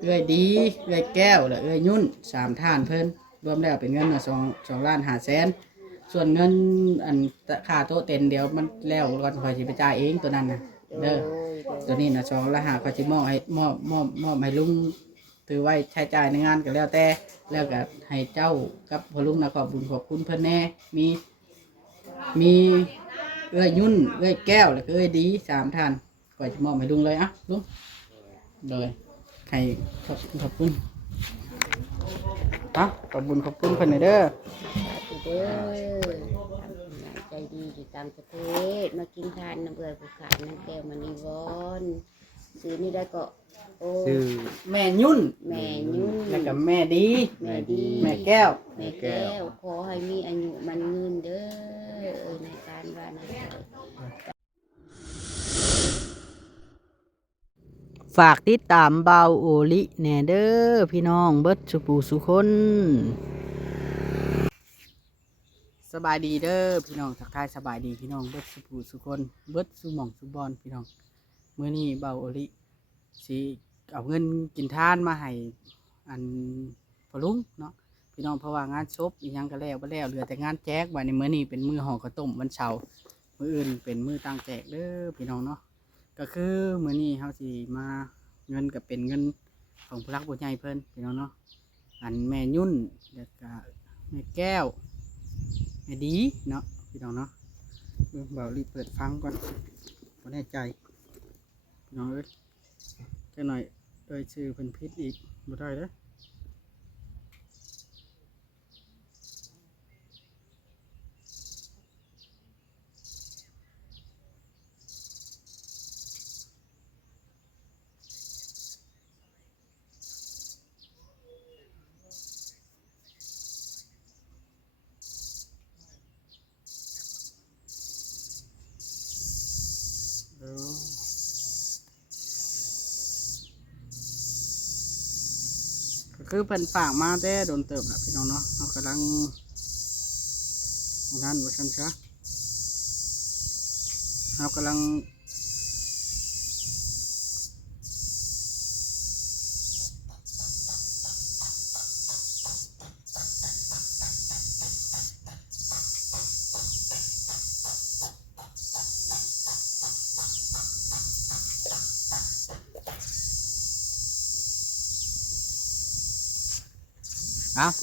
เอื้อยดีเอื้อยแก้วและเอื้อยยุ่น3ท่านเพิ่นรวมแล้วเป็นเงินน่ะ2,500,000ส่วนเงินอันค่าโต๊ะเต็นเดี๋ยวมันแล้วก่อนข้อยสิไปจ่ายเองตัวนั้นน่ะโดเด้อยโดตัยวนี้น่ะ2,500,000ข้อยสิมอบให้ลุงถือไว้ใช้จ่ายในงานก็แล้วแต่แล้วก็ให้เจ้ากับพ่อลุงน่ะขอบคุญขอบคุณเพิ่นแน่มีเอื้อยยุ่นเอื้อยแก้วแล้วก็เอื้อยดี3ท่านข้อยสิมอบให้ลุงเลยอ่ะลุงเลยให้ขอบคุณอ่ะขอบคุญขอบคุณเพิ่นหน่อยเด้อ เด้อใจดีอยู่ต่างประเทศมากินทานน้ำเบื่อผู้ขาดน้ำแก้วมันนิวรณ์ซื้อนี่ได้ก็โอ้ ชื่อ แม่ยุ่น แม่ยุ่น แล้วก็แม่ดี แม่ดี แม่แก้ว แม่แก้วขอให้มีอายุมันเงินเด้อในการว่านะ ฝากติดตามเบาโอลิแหน่เด้อพี่น้องเบิดสุปูสุคนสบายดีเด้อพี่น้องทักทายสบายดีพี่น้องเบิดสุปูสุคนเบิดสุหม่องสุบอนพี่น้องมื้อนี้เบาโอลิสิเอาเงินกินทานมาให้อันพ่อลุงเนาะพี่น้องเพราะว่างานศพอีหยังก็แล้วบ่แล้วเหลือแต่งานแจกวันนี้มื้อนี้เป็นมื้อห่อข้าวต้มวันเสาร์มื้ออื่นเป็นมื้อตั้งแจกเด้อพี่น้องเนาะก็คือมื้อนี้เฮาสิมาเงินก็เป็นเงินของผู้รักผู้ใหญ่เพิ่นพี่น้องเนาะอันแม่ยุ่นแล้วก็แม่แก้วแม่ดีเนาะพี่น้องเนาะเบิ่งเบารีบเปิดฟังก่อนบ่แน่ใจพี่น้องเอ้ยจักหน่อยชื่อเพิ่นผิดอีกบ่ได้เด้อเออก็คือเพิ่นฝากมาแต่โดนเติบล่ะพี่น้องเนาะเฮากำลังนั่นว่าซั่นซะเฮากำลัง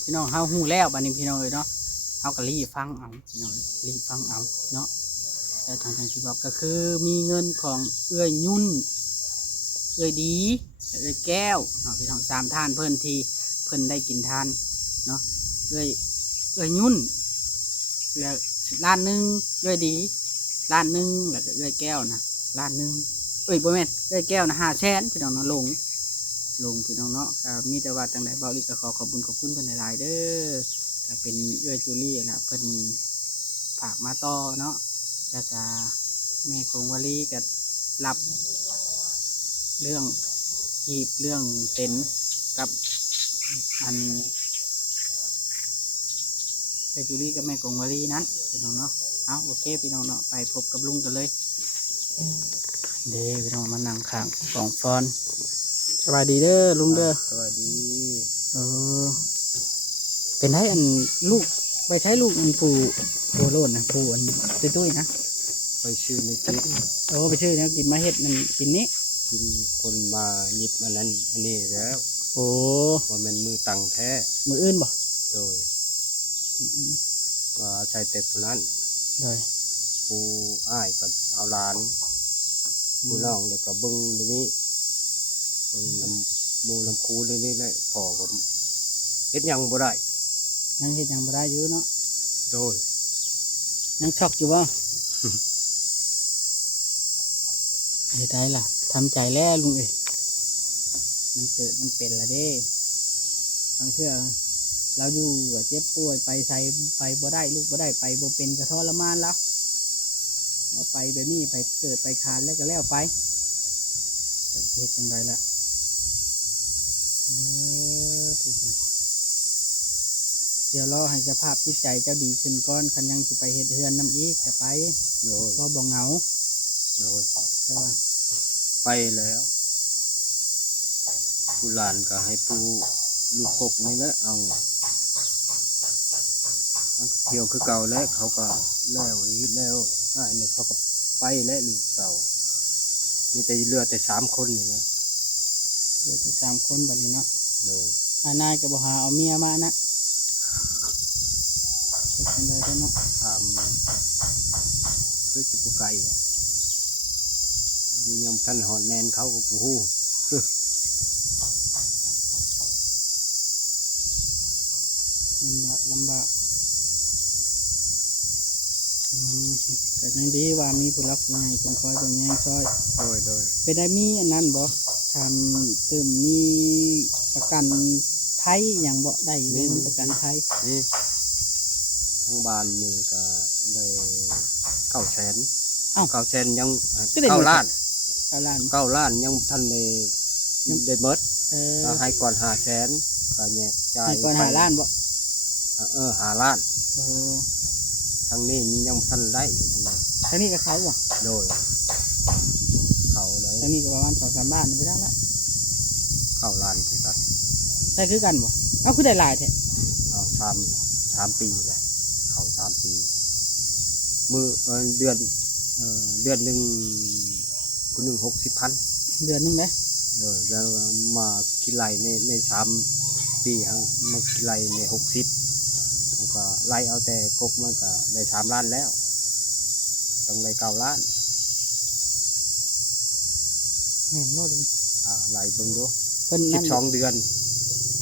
พี่น้องเฮาฮู้แล้วบัดนี้พี่น้องเอ้ยเนาะเฮาก็รีบฟังเอาพี่น้องเอ้ยรีบฟังเอาเนาะแล้วทางที่บอกก็คือมีเงินของเอื้อยยุ่นเอื้อยดีเอื้อยแก้วเนาะพี่น้อง3ท่านเพิ่นที่เพิ่นได้กินทานเนาะเอื้อยยุ่นแล้วล้านหนึงเอื้อยดีล้านหนึงแล้วก็เอื้อยแก้วนะล้านหนึงบ่แม่นเอื้อยแก้วนะ500,000พี่น้องเนาะลงพี่น้องเนาะก็มีแต่ว่าจังไดเบาลิก็ขอขอบคุณเพิ่นหลายๆเด้อก็เป็นเอื้อยจูลี่แหละเพิ่นฝากมาต่อเนาะแล้วก็แม่กงวลีก็รับเรื่องหีบเรื่องเต็นท์กับอันเอื้อยจูลี่กับแม่กงวลีนั้นพี่น้องเนาะเอาโอเคพี่น้องเนาะไปพบกับลุงกันเลยเด้พี่น้องมานั่งข้างกองฟอนสบายดีเด้อลุงเด้อ สวัสดี เออเป็นให้อันลูกไปใช้ลูกอันปูโลดนะปูอันตุ้ยๆนะ ไปชื่อในคลิป โอ้ไปชื่อนะกินมาเห็ดมันกินนี้ กินคนมาหยิบอันนั้นอันนี้แล้ว โอ้ ว่ามันมือตังแท้ มืออื่นบ่ โดยว่าใช้แต่คนนั้น โดย ปูอ้ายปัดเอาหลานปูน้องเด็กกับเบิ้งเดี๋ยวนี้เบิ้งลำมูลำคูเดี๋ยวนี้แหละพอผมเฮ็ดหยังบ่ได้ ยังเห็ดยังบ่ได้อยู่เนาะ โดย ยังช็อกอยู่บ่เฮ็ดได้ล่ะทำใจแล้วลุงเอ้ยมันเกิดมันเป็นละเด้บางเทื่อเราอยู่แบบเจ็บป่วยไปใส่ไปบ่ได้ลูกบ่ได้ไปบ่เป็นกระทรมานแล้วแล้วไปแบบนี้ไปเกิดไปคานแล้วก็แล้วไปจะเฮ็ดจังไรล่ะถูกต้องเดี๋ยวรอให้สภาพจิตใจเจ้าดีขึ้นก่อนคันยังสิไปเฮ็ดเฮือนน้ำอีกก็ไป โดย เพราะบ่เหงา โดย ใช่ป่ะ ไปแล้ว ไ ผู้หลานก็ให้ผู้ลูกกกนี่แหละเอาเที่ยวคือเก่าแล้วเขาก็แล้วอีกแล้วอ้ายเนี่ยเขาก็ไปแล้วลูกเก่ามีแต่เหลือแต่3 คนนี่นะ เดี๋ยวจะ3 คนบัดนี้เนาะ โดย นายก็บ่หาเอาเมียมานะเป็นจังได๋เนาะ ทำคือจิบุไก่หรอกอยู่ยามท่านหอดแนนเขาก็กูฮู้ ลำบากก็ยังดีว่ามีผู้รักผู้ใหญ่เป็นคอยเป็นแยงซอย โดย เป็นได้มีอันนั้นบ่ทำตื่มมีประกันไทยอย่างบ่ได้มีประกันไทย นี่ทั้งบ้านนี่ก็ได้900,000 900,000ยัง9 ล้าน เอาล้าน 9 ล้านยังท่านได้เมิด เ ก็ให้ก่อน500,000ก็แยกจ่าย ให้ก่อน5 ล้านบ่ 5 ล้าน เออ ทางนี้ยังท่านได้ทางนี้ ทางนี้ก็เขาบ่ โดยเขาเลย ทางนี้ก็ประมาณ2-3 ล้านไปแล้วละ 9 ล้านคือกัน ได้คือกันบ่เอาคือได้หลายแท้ เอา3 ปีเลยเขา3 ปีมือเดือนหนึ่งผู้หนึ่ง60,000 เดือนหนึงเด้ แล้วมากินไล่ใน3 ปีฮะมากินไล่ใน60มันก็ไล่เอาแต่กบมันก็ได้3 ล้านแล้วต้องได้9 ล้าน แม่นบ่ดู ไล่เบิ่งดู เพิ่นนั่น 12 เดือน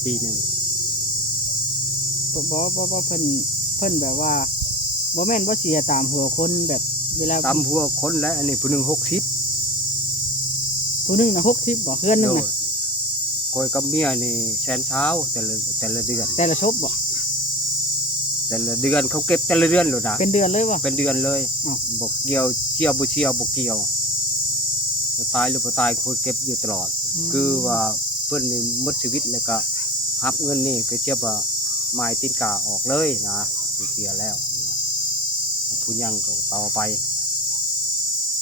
ปีหนึ่ง บ่เพิ่นแบบว่าบ่แม่นบ่เสียตามหัวคนแบบเวลา ตามหัวคนแล้วอันนี้ผู้หนึ่ง60 ผู้หนึงน่ะ60บ่เฮือนหนึง โด น่ะ ยคอยกับเมียนี่100,000แต่ละเดือน แต่ละชบบ่ แต่ละเดือนเขาเก็บแต่ละเดือนเลยนะ เป็นเดือนเลยบ่ เป็นเดือนเลย อ้าว บกเกี่ยวเชี่ยวบุเชี่ยวบกเกี่ยวจะตายหรือบ่ตายคอยเก็บอยู่ตลอด คือว่าเพิ่นนี่หมดชีวิตแล้วก็รับเงินนี่ก็เทียบว่าไม้ตีนกาออกเลยนะเสียแล้วนะผู้ยังก็ต่อไป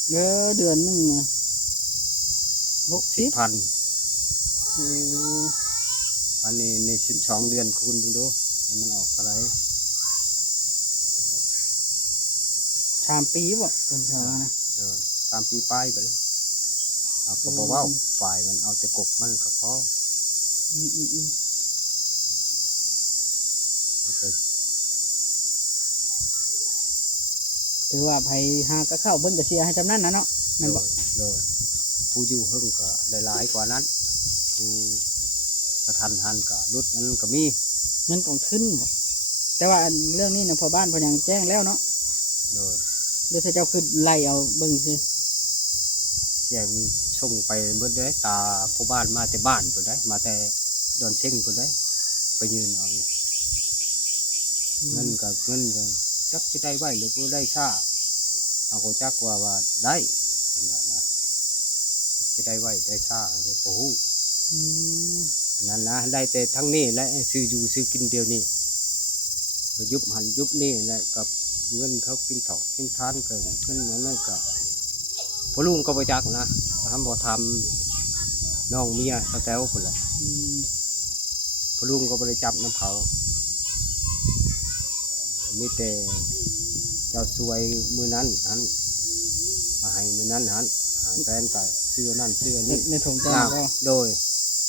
เดือนหนึงน่ะ60 พัน เออ อันนี้ใน12 เดือนคุณดูแล้วมันออกอะไร 3 ปีบ่เพิ่นเขาว่านะ เดิน3 ปีป้ายไปเลยเอาก็บอกว่าฝ่ายมันเอาแต่กบมันก็พอ อืม แล้วก็ ถือว่าไผหาก็เข้าเพิ่นก็เสียให้จำนั้นนะเนาะแม่นบ่ เลยผู้อยู่เฮิ่งก็ได้หลายกว่านั้นผู้กระทันหันก็ลดนั้นก็มี เงินกองทุนบ่แต่ว่าอันเรื่องนี้น่ะพอบ้านเพิ่นยังแจ้งแล้วเนาะ เลย หรือถ้าเจ้าคือไล่เอาเบิ่งซิ แจ้งส่งไปเมื่อได้ตาผู้บ้านมาแต่บ้านตัวได้มาแต่ดอนเช่งตัวได้ไปยืนเอาเนี่ยเงินก็จักที่ได้ไว้หรือผู้ได้ซ่าเอาก็จักว่าได้เป็นแบบนะจักที่ได้ไว้ได้ซ่าเดี๋ยวก็ฮู้ อืม นั่นนะได้แต่ทั้งนี้และซื้ออยู่ซื้อกินเดียวนี่ก็ยุบหันยุบนี่แหละกับเงินเขากินถอกกินทานเกินเงินนั่นก็พอลุงก็ไปจักนะทำบ่ทำน้องเมียสแตลคนละ อืม พอลุงก็ไปจับน้ำเผามีแต่เจ้าสวยมือนั้นหันให้มือนั้นหันหางแฟนก็เสื้อนั่นเสื้อนี่ ในถุงจ้าก็ โดย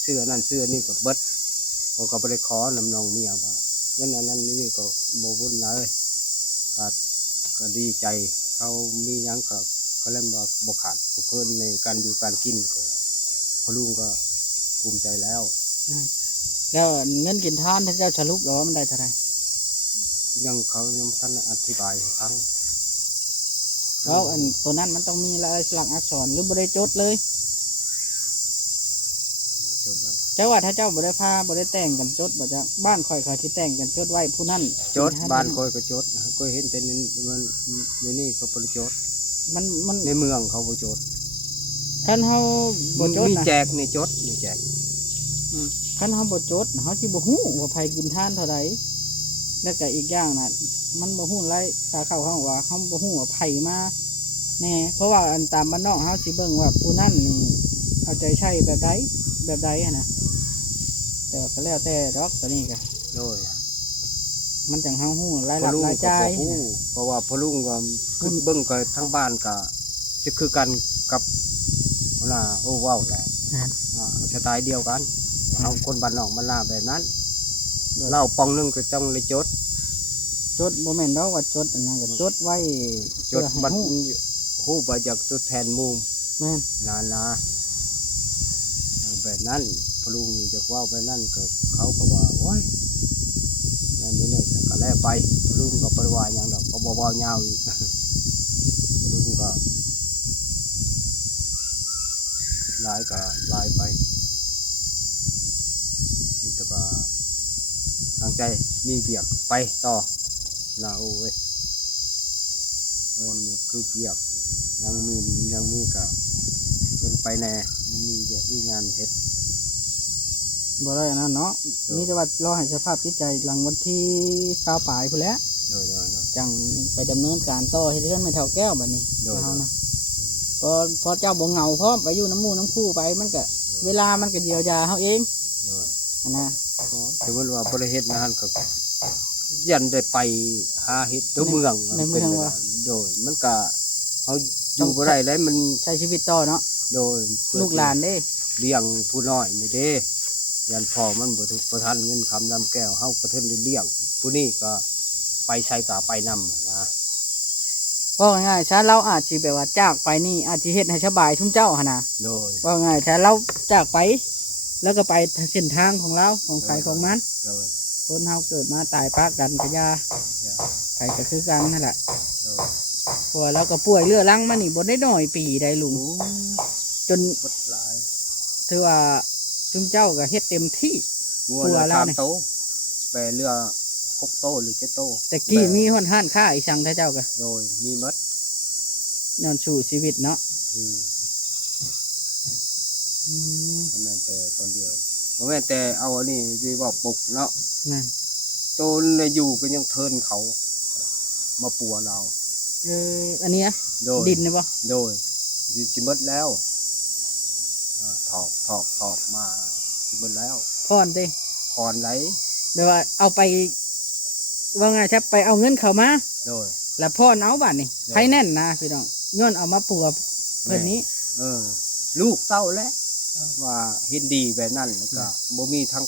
เสื้อนั่นเสื้อนี่ก็เบิดเขาก็ไปขอนำน้องเมียบ่าเงินอันนั้นนี่ก็โมวุ่นเลยก็ดีใจเขามีหยังก็เขาเล่นบ่บขาดบุคคลในการอยู่การกินก็พอลุงก็ภูมิใจแล้ว แล้วเงินกินทานถ้าเจ้าสรุปแล้วว่ามันได้เท่าไหร่ ยังเขายังท่านอธิบายให้ฟัง เพราะอันตัวนั้นมันต้องมีลายลักษณ์อักษรหรือบ่ได้จดเลย จดเลย เจ้าว่าถ้าเจ้าบ่ได้พาบ่ได้แต่งกันจดบ่จะบ้านข่อยเขาที่แต่งกันจดไว้ผู้นั้น จดบ้านคอยก็จดก็เห็นแต่ในนี่เขาประจด มัน ในเมืองเขาประจด คันเฮาบ่จด มี นะ แจกในจดในแจก คันเฮาบ่จดน่ะเฮาสิบ่ฮู้ว่าไผกินทานเท่าใดแล้วก็อีกอย่างน่ะมันบ่ฮู้ไรค่าเข้าเฮาว่าเฮาบ่ฮู้ว่าไผมาแน่เพราะว่าอันตามบ้านนอกเฮาสิเบิ่งว่าผู้นั้นนี่เอาใจใช้แบบใด แบบใดอะนะแต่ว่าก็แล้วแต่ดอกตัวนี้ก็ โดย มันจังเฮาฮู้ราย พ รั อบ ลุง ราย ก็ จ่า บ่ ย ฮู้เพราะว่าพอลุงก็คือเบิ่งก็ทั้งบ้านก็จะคือกันกับเวลาโอ้เว้าแหละ สไตล์เดียวกันเอาคนบ้านนอกบ้านนาแบบนั้นเหล้าปองหนึงก็ต้องเลยจด จดบ่แม่นดอกว่าจดอันนั้นก็จดไว้ จด เพื่อให้ บัตร ฮู้ ฮู้บ่อยากตัวแทนหมู่ แม่น นาอย่างแบบนั้นพอลุงจะเว้าไปนั่นก็เขาก็ว่าโอ้ยนั่นนี่ก็แล้วไปพอลุงก็บ่ได้ว่าหยังดอกก็บ่เว้ายาวอีก พอลุงก็หลายก็หลายไปนี่แต่ว่าตั้งใจมีเบียกไปต่อนะโอ้ยคือเบียกยังมีก็เพิ่นไปแน่มีเบียกมีงานเฮ็ด บ่ได้อันนั้นเนาะ เออ มีแต่ว่ารอให้สภาพจิตใจหลังวันที่20ปลายพุ่นแหล้ว โดย จังไปดำเนินการต่อให้เรื่องไม่เท่าแก้วบัดนี้ โดย เฮานะพอเจ้าบ่เหงาพร้อมไปอยู่น้ำหมู่น้ำคู่ไปมันก็เวลามันก็เยียวยาเฮาเอง โดย อะนะ ถือว่าบริเฮ็ดนะฮันก็ยันได้ไปหาเฮ็ดตัวเมือง ในเมืองว่า โดยมันก็เขาอยู่บ่ได้แล้วมัน ใช้ชีวิตต่อเนาะ โดยเพื่อ ลูกหลานเด้ เลี้ยงผู้น้อยนี่เด้ยันพ่อมันบ่ถูกประทานเงินคำลำแก้วเฮาก็เทินได้เลี้ยงผู้นี้ก็ไปใช้กะไปนำนะ ว่าง่ายๆถ้าเราอาจสิแบบว่าจากไปนี่อาจสิเฮ็ดให้สบายทุ่มเจ้าหั่นน่ะ โดย ว่าง่ายถ้าเราจากไป แล้วก็ไปเส้นทางของเราของใครของมัน โดย คนเฮาเกิดมาตายปากกันก็อยา จ้ะ ใครก็คือกันนั่นแหละ โดย เพราะว่าเราก็ป่วยเรื้อรังมานี่บ่ได้น้อยปีได้ลุง โอ้ จน กดหลาย ถือว่าจุมเจ้าก็เฮ็ดเต็มที่ งัว ตัว ละ แล้ว 3 เนี่ย โตวแปรเรือ6 โตวหรือ7 โตว แต่กี้มีฮ้อนห้านค่าอีสังท่าเจ้าก็ โดยมีหมด ย้อนสู่ชีวิตเนาะ อืม อืม บ่แม่นแต่ตอนเดียวบ่แม่นแต่เอาอันนี้ที่ว่าปลุกเนาะ นั่น โตนเลยอยู่ก็ยังเทินเขามาปัวเรา อันเนี้ย โดย ดินนี่บ่ โดยสิหมดแล้วถอกมาสิหมดแล้ว พรเด้ ถอนไหล แปลว่าเอาไป ว่าไงถ้าไปเอาเงินเขามา โดย แล้วพรเอาบัดนี่ ได้ ไผแน่นนะพี่น้องย้อนเอามาปัวเพิ่นนี้ เออ ลูกเต้าแล้วว่าเห็นดีแบบนั้นแล้วก็บ่มีทั้ง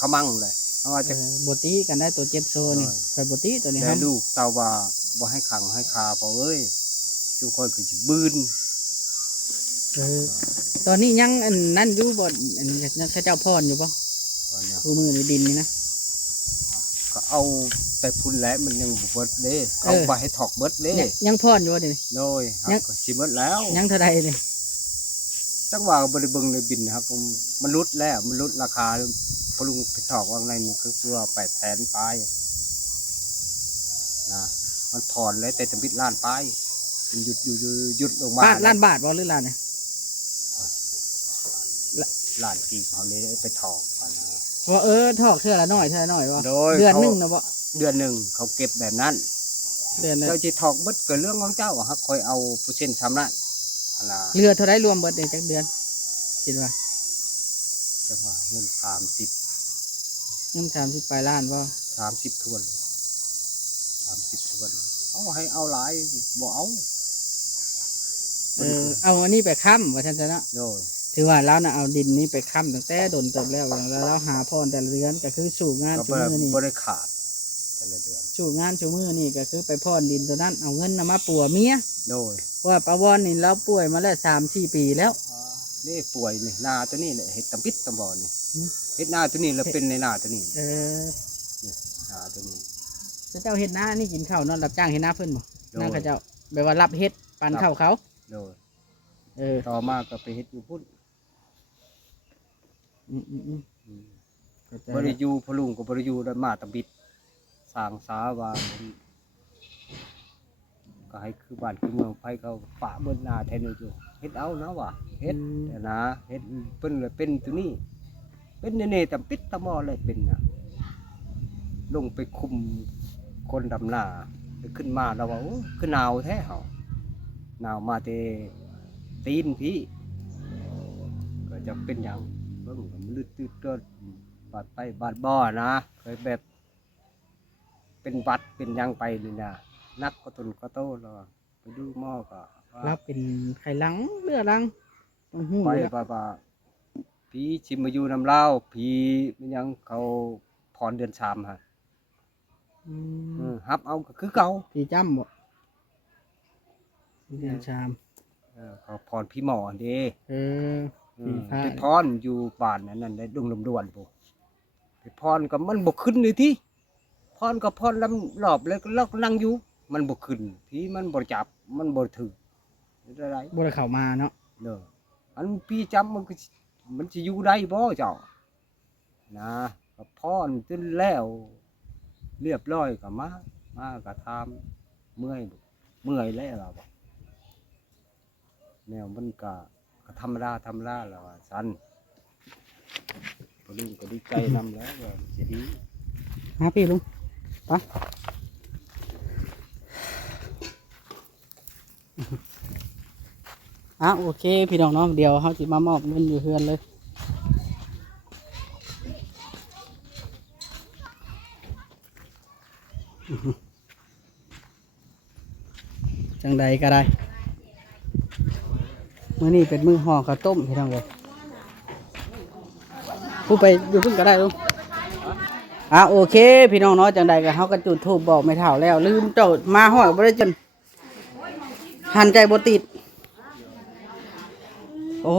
ขมังเลยเพราะว่าจะ บ่ตีกันได้ตัวเจ็บโซนี่ เออ ข่อยบ่ตีตัวนี้ค แต่ รับ ลูกเต้าว่าบ่ให้ขังให้คาเพราะเอ้ยทุกคนคือสิบืน ตอนนี้ยังอันนั้นอยู่บ่อันยังเขาเจ้าพรอยู่บ่ ตอนเนี้ย คู่มือในดินนี่นะ ก็เอาแต่พุ่นแล้วมันยังบ่เบิดเด้เขา เออ บ่ให้ถอกเบิดเด้ ยังพรอยู่บ่เดี๋ยวนี้ โดย ยัง ก็สิเบิดแล้ว ยังเท่าใดนี่ จังว่าบริเบิงในบินนะครับมันลดแล้วมันลดราคาพอลุงไปถอกว่าไงนี่คือเพื่อ800,000ปลายนะมันถอนเลยแต่จะบิดล้านปลายมันหยุดลงมา ล้านบาทบ่หรือล้านเนี่ย ล้านกีบเขาเลยไปถอกก่อนนะ เพราะทอกเท่าละน้อยเท่าละน้อยบ่ โดย เดือน เขา หนึงนะบ่ เดือนหนึ่งเขาเก็บแบบนั้น เดือนละ เจ้าจะถอกเบิดเกิดเรื่องของเจ้าอะครับคอยเอาเปอร์เซ็นต์ซ้ำนั้นอะไร เรือเท่าไรรวมเบิดเนี่ยจักเดือนคิดว่า จังว่าเงินเงิน30ปลายล้านบ่ 30ทวน30ทวนเอาให้เอาหลายบ่เอา เอาอันนี้ไปค้ำว่าท่านจะเนาะ โดย ถือว่าเราน่ะเอาดินนี้ไปค้ำตั้งแต่โดนเติบแล้วเราหาพรแต่ละเดือนก็คือสู่งาน ก็ สู่มือนี่ บ่ได้ขาดแต่ละเดือน สู่งานสู่มือนี่ก็คือไปพรดินตัวนั้นเอาเงินนำมาปัวเมีย โดย เพราะว่าป้าวอนนี่เราป่วยมาแล้ว3-4 ปีแล้ว นี่ป่วยนี่นาตัวนี้แหละเห็ดตำปิดตำบอนี่ หืม เห็ดนาตัวนี้แล้วเป็นในนาตัวนี้ เออ นาตัวนี้ เจ้าเฮ็ดนานี่กินข้าวนอนรับจ้างเฮ็ดนาเพิ่นบ่ โดย นาเขาเจ้าแบบว่ารับเฮ็ดปันข้าวเขา โดย เออ ต่อมาก็ไปเห็ดอยู่พุ่น อืม อืม เข้าใจ บริยูพะลุงก็บริยูได้มาตำบิดสร้างสาวาก็ให้คือบ้านคือเมืองไผเขาฝ่าเบิ่นนาแทนอยู่เฮ็ดเอานะว่ะเฮ็ดแต่นะเฮ็ดเพิ่นเลยเป็นตัวนี้ เป็นเน่ๆตำปิดตำมอเลยเป็นน่ะลงไปคุมคนดำนาขึ้นมาแล้วว่าโอ้คือหนาวแท้เฮาหนาวมาแต่ตีนพี่ก็จะเป็นหยัง เบิ่งก็มันลึดตึ๊ดเติดบาดไปบาดบ่อนะเคยแบบเป็นบัดเป็นหยังไปนี่นะนักก็ตนก็โตแล้วไปดูหม้อก็ว่า รับเป็นไข่หลังเรือหลังต้องหู้ ไป อยู่แล้ว ป่าผีชิมมาอยู่น้ำเล่าวผีมันยังเขาพรเดือนชามฮะ อืม ฮับเอาก็คือเก่า พี่จำบ่เรียนชาม เขาพรพี่หมอเด้ เออ ผีพระ ไปพรอยู่บ้านนั้นได้ดุงลำดวนปุ๊ไปพรก็มันบกขึ้นเลยที่พรก็พรลำรอบแล้วก็เราก็นั่งอยู่ มันบกขึ้นผีมันบจับมันบถึงอะไร บ่ได้เข้ามาเนาะ เด้ออันพี่จำมันก็มันจะอยู่ได้บ่เจ้านะก็พรจนแล้วเรียบร้อยก็มาก็ทำเมื่อยแล้วเราบอกแนวมันก็ธรรมดาแล้วว่าสันพอลุงก็ดีใจนำแล้วว่าจะดี หาพี่ลุงไปโอเคพี่น้องเนาะเดี๋ยวเขาสิมามอบเงินอยู่เฮือนเลยจังใดก็ได้มื้อนี้เป็นมื้อห่อข้าวต้มพี่น้องเลยผู้ไปอยู่เพิ่งก็ได้ลุงโอเคพี่น้องเนาะจังใดก็เฮาก็จุดธูปบอกไม่เท่าแล้วลืมเจ้ามาฮอดบ่ได้จนหันใจบ่ติดโอ้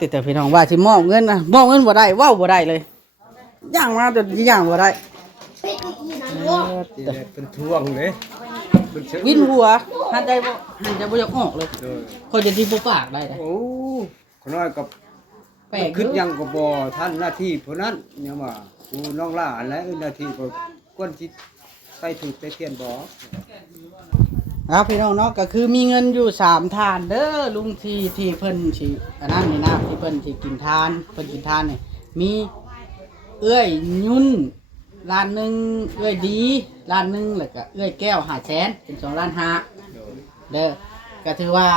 ติดแต่พี่น้องว่าสิมอบเงินนะมอบเงินบ่ได้เว้าบ่ได้เลยย่างมาจนย่างบ่ได้ เป็นท่วงเลย วินหัวหันใจบ่อยากออกเลยคนจะที่บ่ปากได้เด้ โอ้ขน้อยกับ แปลก ขึ้นยังก็บ่ท่านหน้าที่เพราะนั้นเนี่ยว่ากูน้องล่าอันและหน้าที่ก็ควรสิใส่ถูกใส่เทียนบ่ พี่น้องเนาะก็คือมีเงินอยู่3ทานเด้อลุงที่เพิ่นสิอันนั้นนี่นะที่เพิ่นสิกินทานเพิ่นกินทานนี่มีเอื้อยยุ่นล้านหนึงเอื้อยดีล้านหนึงแล้วก็เอื้อยแก้ว500,000เป็น2ล้าน5เด้อก็ถือว่า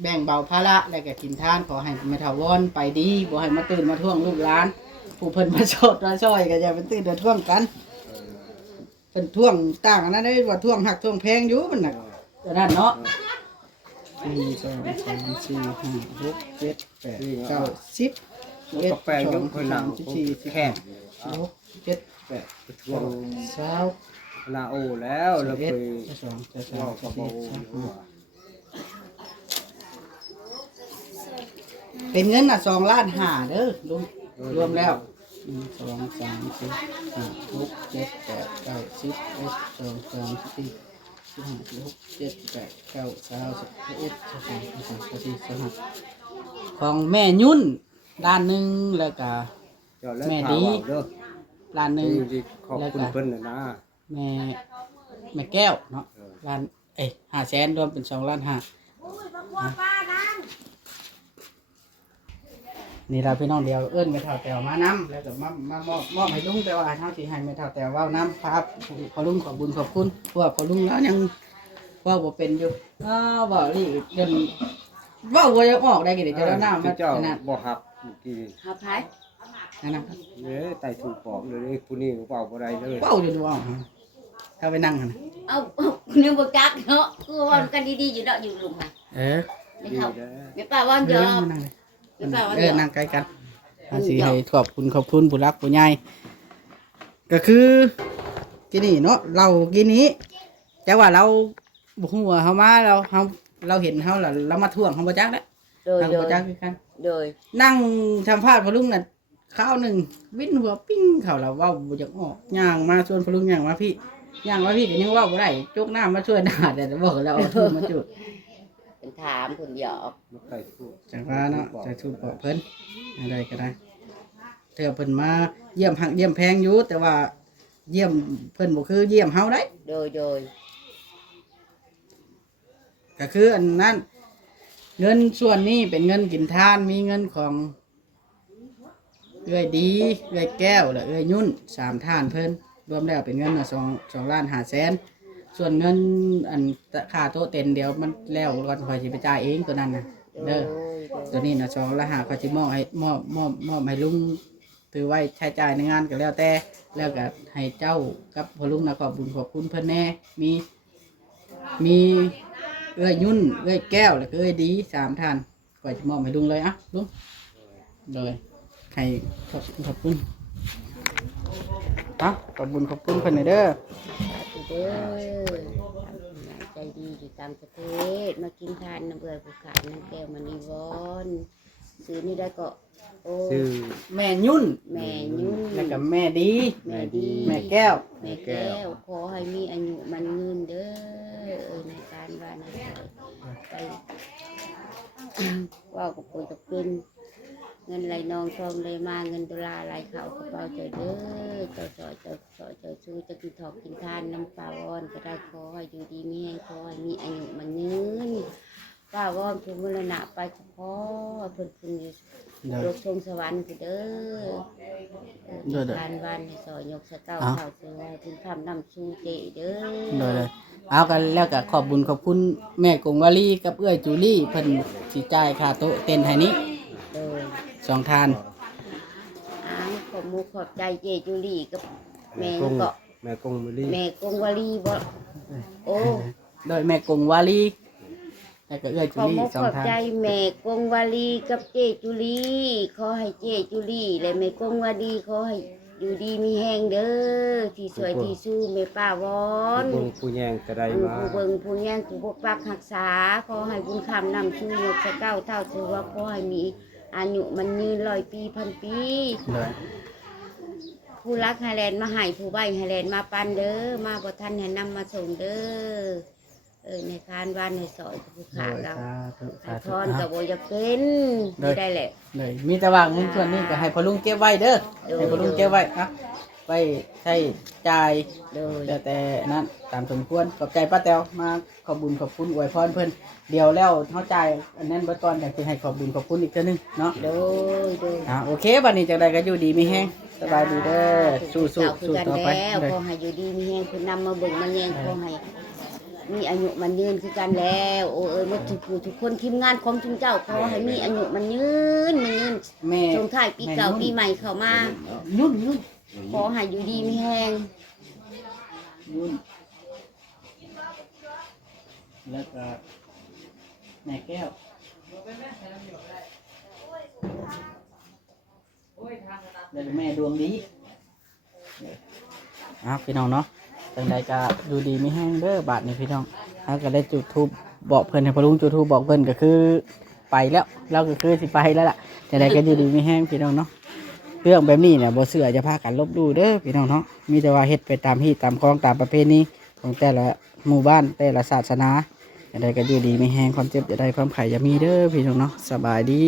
แบ่งเบาภาระแล้วก็กินทานขอให้แม่ถาวรไปดีบ่ให้มาตื่นมาท่วงลูกหลานผู้เพิ่นมาโชดมาช่อยก็อย่าไปตื่นมาท่วงกันเป็นท่วงต่างอันนั้นได้ว่าท่วงหักท่วงแพงอยู่มันน่ะอันนั้นเนาะ1 2 3 4 5 6 7 8 9 10 กาแฟยกคนหลัง 14 แค่15 16 17 ไปท่วง 20 ลาโอแล้วเราเคย 22 ว่ากับโอ เป็นเงิน2ล้าน5เด้อลุงรวมแล้ว1 2 3 4 5 6 7 8 9 10 11 12 13 14 15 16 17 18 19 20 21 22 23 24 25ของแม่ยุ่นด้านหนึงแล้วก็ แม่ดี ด้านหนึง ขอบคุณเพิ่นนะ แม่แก้วเนาะล้าน500,000รวมเป็น2ล้าน5นี่เราพี่น้องเดียวเอิ้นแม่เฒ่าแต๋วมานำแล้วก็มอบให้ลุงแต่ว่าเฮาสิให้แม่เฒ่าแต๋วเว้านำครับขอลุงขอบบุญขอบคุณเพราะว่าขอลุงแล้วยังเว้าบ่เป็นอยู่เว้านี่จนเว้าบ่อยากออกได้กี่เดี๋ยวจะแล้วน้ำมา เจ้า ขนาด บ่ฮับเมื่อกี้ หาไผ นั่นน่ะ ไต่ถูกปอกเลยผู้นี้ก็เว้าบ่ได้เลย เว้าอยู่ดูเอาถ้าไปนั่งหั่น เอาเนี่ยบ่จักเนาะคือว่ากันดีๆอยู่เนาะอยู่ลุงค่ะ ดี ไม่เข้า เด้อ ไม่ป้าว่า เดี๋ เดี๋ ย ยว ว มานั่งเลย ไม่ป้าว่าเดี๋ยว นั่งใกล้กันสิให้ขอบคุณผู้รักผู้ใหญ่ก็คือกินนี่เนาะเรากินนี้แต่ว่าเราบ่ฮู้ว่าเฮามาเราเห็นเฮาแล้วเรามาท่วงเฮาบ่จักแล้ว โดย เรา โด บ่ ย จักคือกัน โดย นั่งสัมภาษณ์พ่อลุงน่ะข้าวหนึงวินหัวปิ้งเขาแล้วเว้าบ่จักออกย่างมาชวนพ่อลุงย่างมาพี่ย่างมาพี่ก็ยังเว้าบ่ได้จกน้ำมาช่วยหน้าแต่บอกแล้วเอาทูบมาจุด เป็นถามคนหยอก มาไต่ถูก จังว่าเนาะจะทูบบอกเพิ่นอะไรก็ได้เถื่อเพิ่นมาเยี่ยมหักเยี่ยมแพงอยู่แต่ว่าเยี่ยมเพิ่นบ่คือเยี่ยมเฮาได้ โดย ก็คืออันนั้นเงินส่วนนี้เป็นเงินกินทานมีเงินของเอื้อยดีเอื้อยแก้วและเอื้อยยุ่น3ท่านเพิ่นรวมแล้วเป็นเงิน2 ล้าน5แสนส่วนเงินอันค่าโต๊ะเต็นเดี๋ยวมันแล้วก่อนค่อยสิไปจ่ายเองตัวนั้นน่ะ โด เด้อย โด ตัวนี้นะสองละหาเขาจะมอบให้มอบให้ลุงถือไว้ใช้จ่ายในงานก็แล้วแต่แล้วก็ให้เจ้ากับพ่อลุงนะขอบบุญขอบคุณเพิ่นแน่มีเอ้ยยุ่นเอ้ยแก้วแล้วก็เอ้ยดี3ท่านก็จะมอบให้ลุงเลยอ่ะลุงเลยให้ขอบคุณขอบบุญขอบคุณเพิ่นหน่อยเด้อ เด้อใจดีอยู่ต่างประเทศมากินทานน้ำเบื่อผู้ขาดน้ำแก้วมณีวอนซื้อนี่ได้ก็โอ้ ชื่อ แม่ยุ่น แม่ยุ่น แล้วก็แม่ดี แม่ดี แม่แก้ว แม่แก้วขอให้มีอายุมันยืนเด้อในการว่านะไปว่ากับปุยกับกินเงินไหลนองทองไหลมาเงินดอลลาร์ไหลเข้ากระเป๋าเจ้าเด้อเจ้าสอยเจ้าซื้อจะกินทอกกินทานน้ำปลาวอนก็ได้ขอให้อยู่ดีมีแห้งขอให้มีอายุมันยืนปลาวอนคือมรณะไปก็ขอเพิ่นคุณอยู่โลกชมสวรรค์คือเด้อการวันให้สอยยกสะเก้าเท่าเสือถึงทำน้ำชูเจเด้อ เลยเอากันแล้วก็ขอบบุญขอบคุณแม่กงวาลีกับเอื้อยจูลี่เพิ่นสิจ่ายค่าโต๊ะเต้นให้นี้ เด้อ 2ทาน ขอบมุกขอบใจเจจุลีกับแม่ กง ก็ แม่กงมิลี่ แม่กงวาลีบ่โอ้ โดยแม่กงวาลีแล้วก็เอื้อย ข จู อบ ลี่ มุกขอบ 2ทาน ใจแม่กงวาลีกับเจจุลีขอให้เจจุลีและแม่กงวาลีขอให้อยู่ดีมีแห้งเด้อที่สวยที่สู้แม่ป้าวอน ผู้ผู้แย่งก็ได้มา ผู้เบิ่งผู้แย่งผู้ปกปักรักษาขอให้บุญคำนำชูยกสะเก้าเท่าถือว่าขอให้มีอายุมันยืน100 ปีพันปี เลย ผู้รักไฮแลนด์มาให้ผู้ใบไฮแลนด์มาปันเด้อมาบ่ทันให้นำมาส่งเด้อในคานบ้านในซอยผู้ขาดเรา สาธุ ไอ้ สา พ ธุ รกับโบอยากเป็นไม่ได้แหละ เลยมีแต่ว่าเงินส่วนนี้ก็ให้พ่อลุงเก็บไว้เด้อให้พ่อลุงเก็บไว้ไว้ใช้จ่าย โดย แต่นั้นตามสมควรขอบใจป้าแตวมาขอบบุญขอบคุณอวยพรเพิ่นเดี๋ยวแล้วเฮาจ่ายอันนั้นเบิดก่อนอยากสิให้ขอบบุญขอบคุณอีกเทื่อนึงเนาะ โดย โอเคบัดนี้จังไดก็อยู่ดีมีแฮงสบายดีเด้อสู้ คือ ๆ กัน ต่อไป แล้ว เลย ขอให้อยู่ดีมีแฮงคุณนำมาเบิ่งมาแย่งขอให้มีอายุมันยืนคือกันแล้วโอ้หมดทุกคนทีมงานของจุงเจ้าขอให้มีอายุมันยืน แม่ ส่งท้ายปีเก่าปีใหม่เข้ามา ยุ่น ขอให้อยู่ดีมีแฮง แล้วก็แม่แก้วแล้วก็แม่ดวงดีพี่น้องเนาะจังใดก็ดูดีไม่แห้งเด้อบาทนี่พี่น้องแล้วก็ได้จุดทูบบอกเพิ่นให้พอลุงจุดทูบบอกเพิ่นก็คือไปแล้วเราก็คือสิไปแล้วล่ะจังใดก็อยู่ดีไม่แห้งพี่น้องเนาะเรื่องแบบนี้เนี่ยบ่เชื่อจะพากันลบดูเด้อพี่น้องเนาะมีแต่ว่าเฮ็ดไปตามฮีตตามคลองตามประเพณีของแต่ละหมู่บ้านแต่ละศาสนาจังใดก็อยู่ดีไม่แห้งความเจ็บจะได้ความไข่อย่ามีเด้อพี่น้องเนาะสบายดี